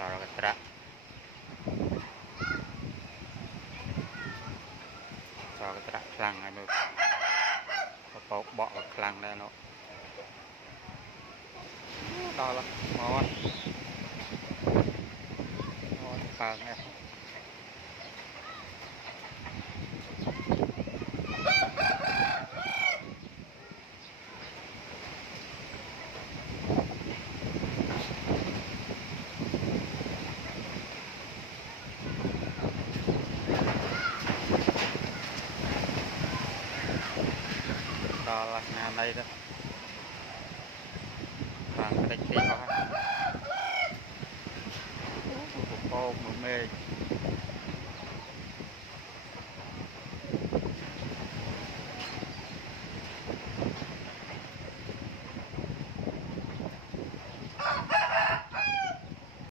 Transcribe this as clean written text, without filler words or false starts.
cho cái trạ cho cái trạ khăn này được bọc bọ khăn đây nó to lắm ngon ngon khăn này to là đây đó